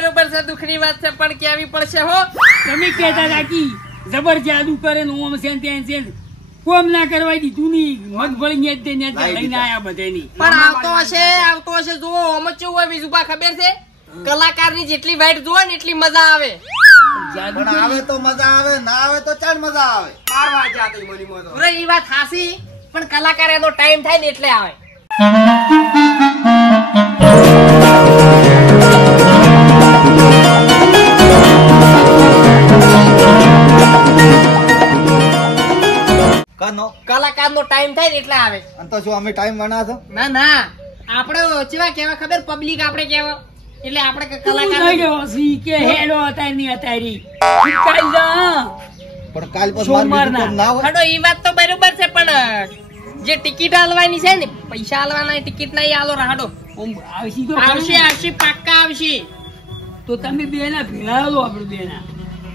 બરોબર છે દુખની વાત છે પણ કેવી પડશે હો તમે કહેતા હતા કે જબર જાદુ કરે ને ઓમ સેન તેન સેન કોમ ના કરવા દીધું ની મત ભળી ને લઈને આયા બધેની પણ આવતો હશે જો ઓમ ચેવું હોય બીજું બા ખબર છે કલાકારની જેટલી વાઈટ જોવે ને એટલી મજા આવે પણ આવે તો મજા આવે ના આવે તો ચાલ મજા આવે મારવા જાતી મોની મોતો અરે ઈ વાત હાસી પણ કલાકાર એનો ટાઈમ થાય ને એટલે આવે કાનો કલાકારનો ટાઈમ થાય ને એટલે આવે અને તો શું અમે ટાઈમ વણા છો ના આપણે ચેવા કેવા ખબર પબ્લિક આપણે કેવા એટલે આપણે કલાકાર કે હેડો અતારી અતારી કાલ જા પણ કાલ પછી માર બીજું ના હોય હડો ઈ વાત તો બરોબર છે પણ જે ટિકિટ આલવાની છે ને પૈસા આલવાના ટિકિટ નહીં આલો રાડો આવશે પાક્કા આવશે તો તમે બે ના ભેળા લો આપણે બે ના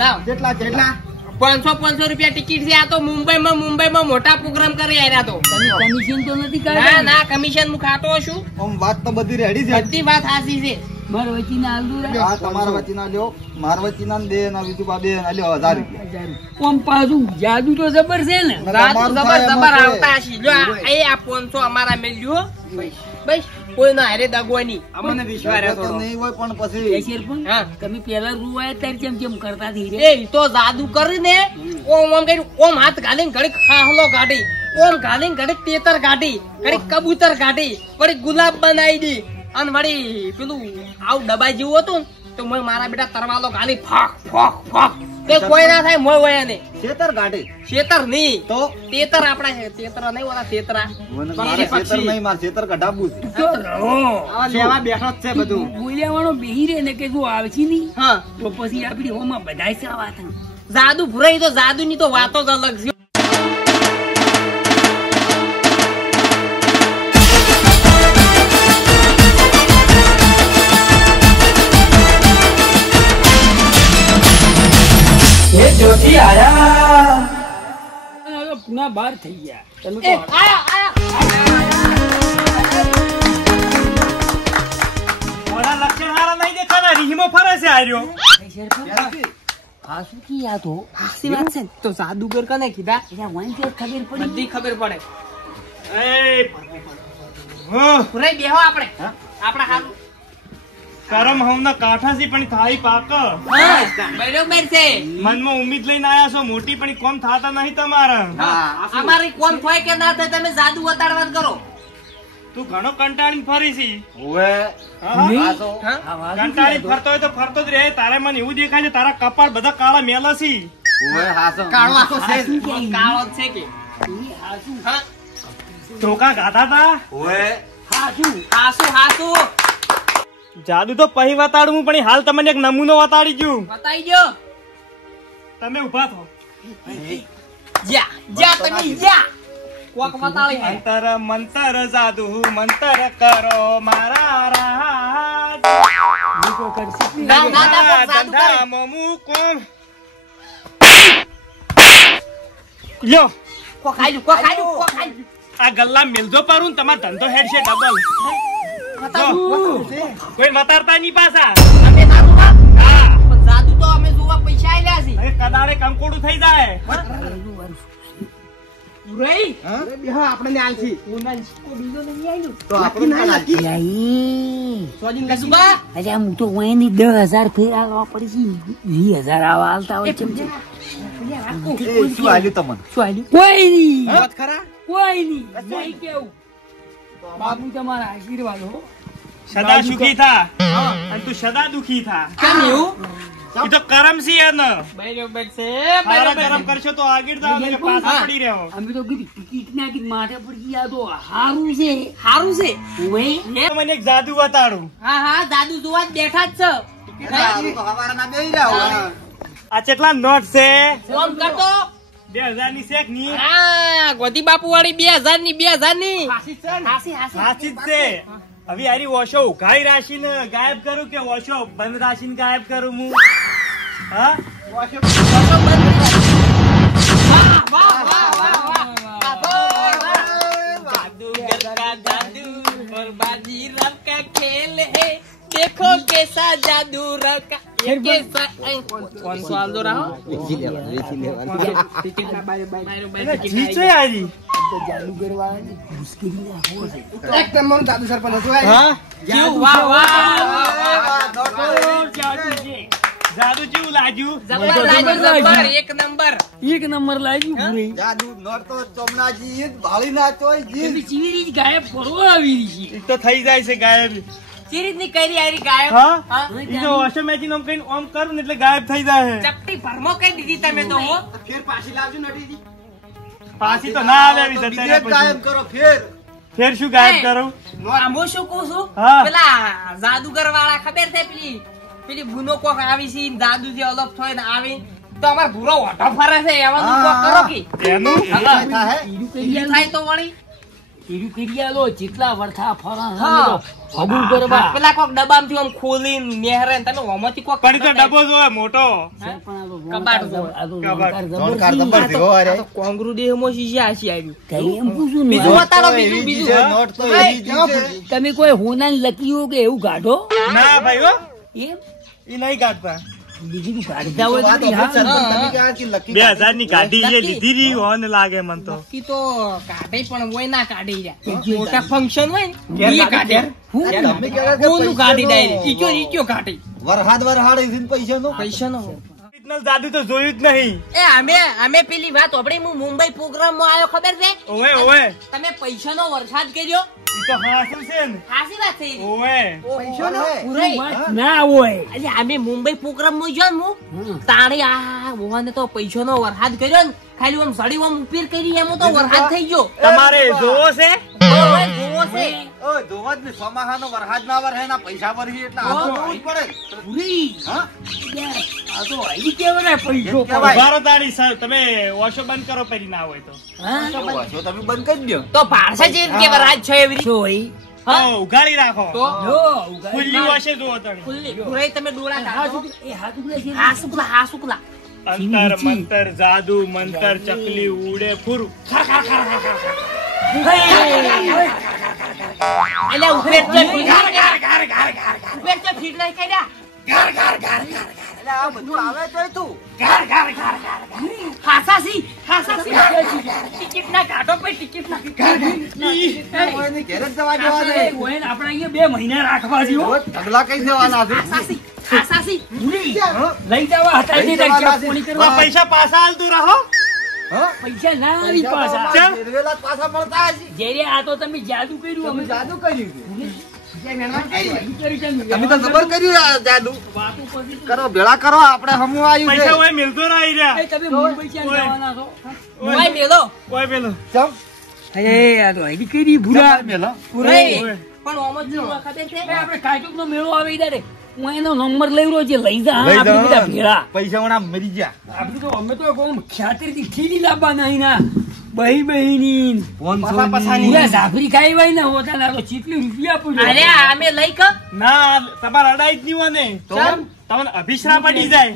લાવ કેટલા 500 રૂપિયા ટિકિટ છે આ તો મુંબઈમાં મોટા પ્રોગ્રામ કરી આવ્યા તો તમે કમિશન તો નથી ના કાઢતા ના કમિશન હું ખાતો છું ઓમ વાત તો બધી રેડી છે બધી વાત સાચી છે મારા વચીના આલદુ રે આ તમારા વચીના લ્યો મારા વચીના દે ના બીજું બા બે ના લ્યો 1000 રૂપિયા ઓમ પાછું જાદુ તો જબર છે ને જબર આવતા હશે જો આ 500 અમારા મેલ્યો બસ કોઈ ના હારે દગવાની અમને વિશ્વાસ રહેતો નહીં હોય પણ પછી હા તમે પેલા રૂવાય ત્યારે કેમ કરતા થી રે એ તો જાદુ કરીને ઓમ હાથ ગાલીને ઘડીક ખાહલો કાઢી ઓમ ગાલીને ઘડીક તેતર કાઢી ઘડીક કબૂતર કાઢી વળી ગુલાબ બનાવી દી અને વળી પેલું આવું ડબ્બા જેવું હતું તો મેં મારા બેટા તરવાલો ગાલી ફાક ફાક ફાક તે કોઈ ના થાય મોય વયા ને ખેતર ગાડી શેતર નહીં તો તેતર આપડા તેતર નહીં ઓલા તેતરા મારે ખેતર નહીં મારે ખેતર કઢાવવું છે આવા લેવા બેઠો જ છે બધું બોલ્યાવાનો બેહી રે ને કે જો આવશે ની હા તો પછી આપડી હોમાં બધાય સાવા થાય જાદુ ભુરાઈ તો જાદુ ની તો વાતો જ અલગ છે જોથી આયા પુના બાર થઈ ગયા તમે તો મોડા લક્ષણ હારા નહીં દેખાના રીહમો ફરે છે આર્યો હાસુ કી યા તો હાસી વાત છે તો જાદુગર કને કીધા યા વાંઈ કે ખબર પડી બધી ખબર પડે એ ભુરાઈ બેહો આપણે આપણા હારું કરમ હમના કાઠાસી પણ થાઈ પાક બરોબર છે મનમાં ઉમ્મીદ લઈને આયા છો મોટી પણ કોમ થાતા નહીં તમારા અમારી કોમ થાય કે ના થાય તમે જાદુ બતાડવાનું કરો તું ઘણો કંટાળીને ફરી છી ઓવે કંટાળી ફરતો હોય તો ફરતો જ રહે તારે મને એવું દેખાય છે તારા કપાળ બધા કાળા મેલા છી ઓવે હાસો કાળો આખો છે કાળો છે કે હા ધોકા ગાધા તા ઓવે હાસુ જાદુ તો પહી વતાડવું પણ હાલ તમને એક નમૂનો વતાડી ગયું બતાઈ ગયો તમે ઉભા થો જા તમે જા કોક બતાવી મંતર મંતર જાદુ મંતર કરો મારા રાજ ધંધા મોમુ કોમ લ્યો આ ગલ્લા મિલજો પારું તમાર ધંધો હેડ છે ડબલ કોઈ વતારતા નહીં પાછા હા જાદુ તો અમે જોવા પૈસા આલ્યા છે અરે કદાડે કંકોડું થઈ જાય ઉરેઈ બેહો આપણે આલસી તો આપણે સોજીન ગસુબા અરે હું તો વાયની 10,000 ફેર આલવા પડી 20,000 આવા આલતા હોય ચમ શું આલ્યું તમને શું આલ્યું કોઈ નહીં વાત ખરા કોઈ નહીં કેવું બાબુ તમારા આશીર્વાદ હો સદા સુખી થા અને તું સદા દુખી થા કેમ એવું ઈ તો કરમ છે એને બરોબર છે સારા કરમ કરશો તો આગળ જાવ ને પાછા પડી રહ્યો અમે તો કીધું ટિકિટ ના કી માથે પડી ગયા તો હારું છે ઓવે મને એક જાદુ બતાડું હા જાદુ જોવા જ બેઠા જ છે તો હવારના બેહી રહ્યા આ કેટલા નોટ છે ફોન કરતો 2000 ની શેક ની હા ગોદી બાપુ વાળી 2000 ની 2000 ની હાસી સાચી જ છે હવે આરી ઓશો ઉઘાઈ રાશિને ગાયબ કરું કે ઓશો બંધ રાશિને ગાયબ કરું હું હા ઓશો जादूगर का जादू और बाजी रब का खेल है देखो कैसा जादू रखा ये कैसा कौन सा आल दो रहा हो જીચો યારી એક નંબર જાદુ સરપંચ હતું હા क्यों वाह वाह જાદુ જેવું લાગ્યું जबर लाजू जबर एक नंबर એક નંબર લાગ્યું પૂરી જાદુ નોટ તો ચોમનાજી ઈદ ભાળી ના તોય જીત ચીવી રીત ગાયબ ફરવા આવી રહી છે ઈ તો થઈ જાય છે ગાયબ सीरीज ની કરી આરી ગાયબ હા હા? ઈ તો ઓટોમેટિક આમ કઈ ઓમ કરું ને એટલે ગાયબ થઈ જાય ચપટી ભરમો કઈ દીધી તમે તો હો ફેર પાછી લાવજો નટીજી પાછી તો ના આવે એવી બીજે જતા કાયમ કરો ફેર ફેર શું ગાયબ કરું આમો શું કહું છું હા. પેલા જાદુગર વાળા ખબર છે પેલી ભૂનો કોક આવી છે જાદુ જે અલગ થાય ને આવી તો અમાર ભૂરો ઓટો ફરે છે એમાં કોક કરો કે એનું થાય હીરું થાય તો વળી કરી આલો જેટલા વરથા ફરા હા. હબુ કરવા પેલા કોક ડબ્બામાંથી આમ ખોલીને નેહરે ને તમે ઓમાંથી કોક પણ તો ડબ્બો જોવે મોટો કબાટ જોણકાર જબર થયો અરે કોંગરુ દેહમાં શીશા હસી આવ્યું એમ પૂછું ને બીજું બતાડો એવી બીજું જ બીજું છે, નોટ તો એવી જ છે. તમે કોઈ હોના લકીઓ કે એવું કાઢો ના ભાઈ હો એમ ઈ નહીં કાઢતા બીજું કાઢતા હોય વાત તો અમૃત સરપંચ, હા. તમે ક્યાં કે લકી 2000 ની ગાડી જે લકી. લીધી રહી હોન લાગે મન તો નક્કી તો કાઢે પણ હોય ના કાઢી રહ્યા મોટા ફંક્શન હોય ને એ કાઢે હું તમે ક્યાં કે ઓલું કાઢી પૈસાનો ડાયરેક્ટ ઈચ્યો કાઢી વરહાદ ઈસીન પૈસાનો પૈસાનો ઓરિજિનલ જાદુ તો જોયું જ નહીં એ અમે પેલી વાત ઓબડી હું મુંબઈ પ્રોગ્રામ માં આવ્યો ખબર છે ઓવે ઓવે તમે પૈસાનો વરસાદ કર્યો ઈ તો હાસું છે ને સાચી વાત છે ઓવે પૈસાનો પૂરાઈ. વાત ના હોય અરે અમે મુંબઈ પ્રોગ્રામ માં ગયો ને હું તાણે આ મોહને તો પૈસાનો વરસાદ કર્યો ને ખાલી આમ સડી આમ ઉપીર કરી એમ તો વરસાદ થઈ ગયો તમારે જોવો છે ઓય, જોવો છે ઓય ધોવત ને સોમાહાનો વરહાદ ના વરહે ના પૈસા વરહી એટલે આ તો જોવું જ પડે પૂરી હા આ તો અહીં કેવડા પૈસો કેવાય. ઉભારો તારી સર તમે વોશો બંધ કરો પેલી ના હોય તો કેવું હશો તમે બંધ કરી દો તો ભાષા જે કે વરસાદ છે એવી રીતે. હોય હા? તો ઉઘાડી રાખો તો જો ખુલ્લી વોશે જોવો તમે ખુલ્લી પૂરાઈ તમે ડોળા કાઢો હાથ ઉગલા છે હા શુક્લા અંતર મંતર જાદુ મંતર ચકલી ઉડે ફૂર એટલે ઉપેર છે ઉપેર છે ફીટ નહીં કર્યા એટલે આ બધું આવે તોય તું હાસાસી ટિકિટ ના કાઢો ભાઈ ટિકિટ ના કોઈને ઘેર જ જવા દેવા દે આપણે અહીંયા 2 મહિના રાખવા જેવો રોજ ઢગલા કઈ દેવાના છે હાસાસી લઈ જવા હતા લઈ તે જવાના રાખ્યા છે. પોણી આ કરવા પૈસા પાછા હાલતું રહો હા પૈસા ના આવી પાછા ચમ? રેલવેલા જ પાછા મળતા હશે જેરે આ તો તમે જાદુ કર્યું તમે અમે જાદુ કર્યું છે. તમે તમે તો જબર કર્યું આ જાદુ વાતો પછી કરો ભેળા કરો આપણે હમું આવ્યું પૈસા છે હોય મિલતો રહી રહ્યા તમે મુંબઈ ક્યાં ઓય. જવાના છો ઓય મેલો કોઈ પેલો ચમ અરે આ તો અહીં કરી ભૂરા મેલો પૂરાઈ ઓય. પણ ઓમજ જો ખબર છે આપણે કાચુકનો મેળો આવે ઈદારે હું એનો નંબર લઈ રહ્યો છે લઈ જા લઈ આપણે બધા જા. ભેળા પૈસા વણા મરી ગયા આપણે તો અમે તો કોમ ખ્યાતરથી ખીલી લાવવાના અહીંના બહી પાછા પાછાની. પૂરા ઝાફરી ખાઈ હોય ને હોતા ના તો ચીટલી રૂપિયા પૂછ્યો અરે અમે લઈ ક ના તમારે અડાઈ જ નહીં હોય ને ચમ? તમને અભિશ્રા પડી જાય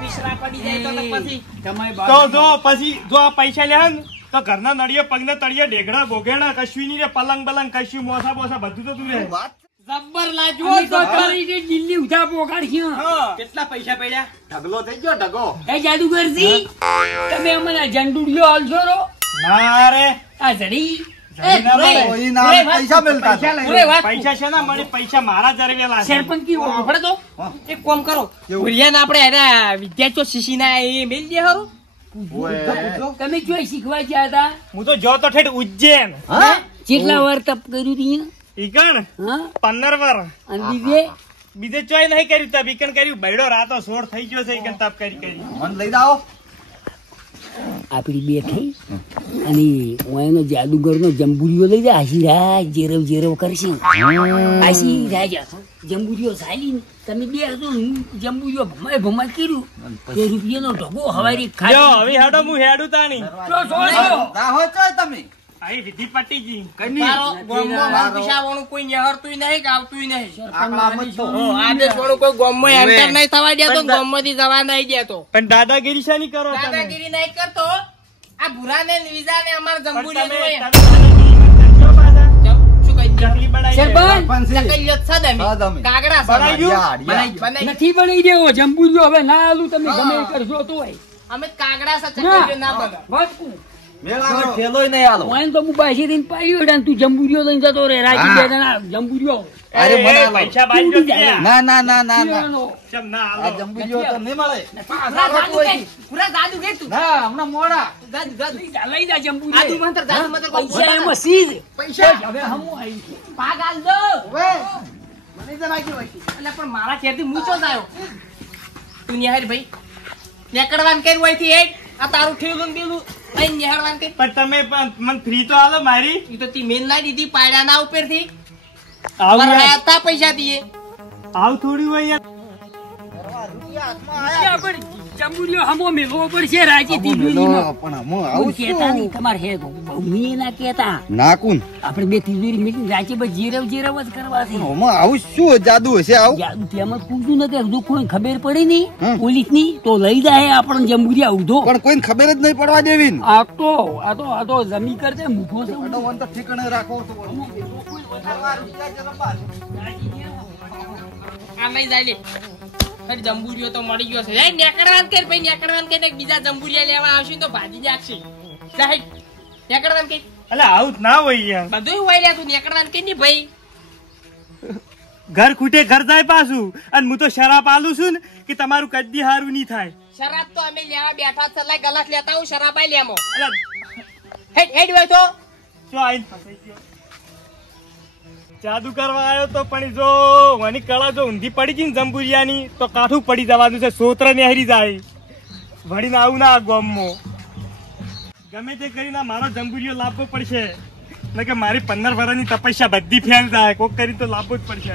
પીસરા પડી જાય તો પછી તમારી તો જો પછી જો આ પૈસા લે ને તો ઘરના નળિયે પગના તળિયે ઢેગડા બોગેડા કશું નહીં રે પલંગ બલંગ કશું મોસા બોસા બધું તો તું રે વાત જબ્બર લાજવો અમે તો કરી દે દિલ્હી ઉઠા પોકાડ્યો કેટલા પૈસા પડ્યા ઢગલો થઈ ગયો ઢગો એ જાદુગરજી તમે અમને જંડુડિયો હાલશો રો ના રે આ જડી એ પૂરાઈ. કોઈ ના પૈસા મળતા પૂરાઈ વાત પૈસા છે ને મને પૈસા મારા જરવેલા છે સરપંચ કી આપણે તો એક કામ કરો ભુરિયાને આપણે એના વિદ્યાર્થીઓ શીશીના એ મેલ દે હારું તમે જોઈ શીખવા ગયા હતા હું તો જો તો ઠેઠ ઉજ્જૈન હા કેટલા વાર તપ કર્યું તું ઈકણ હા 15 વાર અને બીજે બીજે ચોય નહીં કર્યું તબ ઈકણ કર્યું બૈડો રાતો સોળ થઈ ગયો છે ઈકણ તપ કરી મન લઈ જાઓ આપડી બે થઈ અને હું એનો જાદુગરનો જંબુરીઓ લઈ જાય આશી રાજ જેરવ જેરવ કરશે આશી રાજ જંબુરીઓ ચાલી તમે બે હતો જંબુરીઓ ભમાય ભમાય કર્યું તે રૂપિયાનો ઢગો હવારી જો ખાઈ હવે હેડો હું હેડું તાણી રાહો છો તમે આઈ વિધિ પટી ગઈ કઈ મારો ગોમમાં પીસાવાળું કોઈ નેહરતુંય નહીં કે આવતુંય નહીં આકડા મત છો આ બે થોડું કોઈ ગોમમાં એન્ટર નહીં થવા દેતો ને ગોમમાંથી જવા નહીં દેતો પણ દાદાગીરી શાની કરો તમે દાદાગીરી નહીં કરતો આ ભૂરાને ને વિજાને અમારા પણ જંબુરી તમે દાદાગીરી કરશો પાછા? શું કહી ચકલી બનાવી દે. સરપંચ પણ છે. ચકલીઓ જ છે હા, તમે. તમે. કાગડા છે. બનાવી ગયું? હાડિયા, બનાવી. નથી બની દેવો જંબુરિયો હવે ના આલું તમે હા. ગમે એ કરશો તો અમે કાગડા છે, ચકલીઓ ના બને. વાટકું મેળાનો ઠેલોય નહીં આલો. વાઈન તો હું પાછી રહીને પાડ્યો એટલે તું જંબુરિયો લઈને જતો રે રાજી હા. બે જણા જંબુરિયો અરે મને એ, આલો. પૈસા બાજુ તું ગયા. ના ના ના ના ના પીવાનો. ચમ ના આ હાલો. જંબુજીઓ તો નહીં મળે. પૂરા જાદુ કે, પૂરા જાદુ કે તું. ના હમણાં મોડા. જાદુ, જાદુ. લઈ જા જાદુ જંબુરિયો મંત્ર, જાદુ મંત્ર. પૈસા એમાં સીધ પૈસા. હવે હમું આવી છે. ભાગ આલ દો. મને તો લાગ્યું હોય. એટલે પણ મારા ઘેરથી મૂંચો જ આવ્યો. તું નિહાળ ભાઈ. નેકળવાન કર્યું હોયથી એક. આ તારું ઠેલું ને બેલું. અહીં નિહાળવાન કર્યું. પણ તમે પણ મને ફ્રી તો હાલો મારી. ઈ તો તી મેલ ના દીધી પાયડાના ઉપરથી. આવું યાર. વરાયા તા પૈસા દીએ. આવું થોડી હોય યાર. પણ જંબુરિયો હમો મેળવો પડશે રાજી તિજોરીમાં. પણ હમણાં આવું આવું કહેતા નહીં તમારે હે બહુ ના કહેતા નાકુન આપણે બે તિજોરી મિલી રાજી બસ જીરવ જીરવ જ કરવા છે હમણાં આવું શું જાદુ હશે આવું જાદુ તેમાં પૂછતું નથી જો કોઈ ખબર પડી નહીં હમ. પોલીસ ની તો લઈ જાય આપણને જંબુરિયા ઉધો પણ કોઈને ખબર જ નહીં પડવા દેવી ને. આ તો જમી કરતે મૂઠો છે અડો તો ઠીકણે રાખો તો આ લઈ જાય લે. ખરી જંબુરીઓ તો મળી ગયો છે. એ નેકળવાન કર ભાઈ, નેકળવાન કરીને બીજા જંબુરિયા લેવા આવશે ને તો ભાજી નાખશે. સાહેબ નેકળવાન કર. અલા આવું જ ના હોય યાર. બધું હોય લ્યા તું નેકળવાન કર ની ભાઈ. ઘર ખૂટે ઘર જાય પાછું. અને હું તો શરાબ આલું છું ને કે તમારું કદી હારું નહીં થાય. શરાબ તો અમે લેવા બેઠા જ સલાહ ગલાસ લેતા હું શરાબ આઈ લેમો. અલા હેડ હેડ હોય તો જો આઈને ફસાઈ ગયો. જાદુ કરવા આવ્યો તો પણ જો વાની કળા જો ઊંધી પડી ગઈ ને જંબુરિયાની તો કાઠું પડી જવાનું છે. સોત્ર નેહરી જાય વળીને આવું ના ગોમમાં. ગમે તે કરીને મારો જંબુરિયો લાવવો પડશે. એટલે કે મારી 15 વર્ષની તપસ્યા બધી ફેલ થાય. કોક કરી તો લાવવો જ પડશે.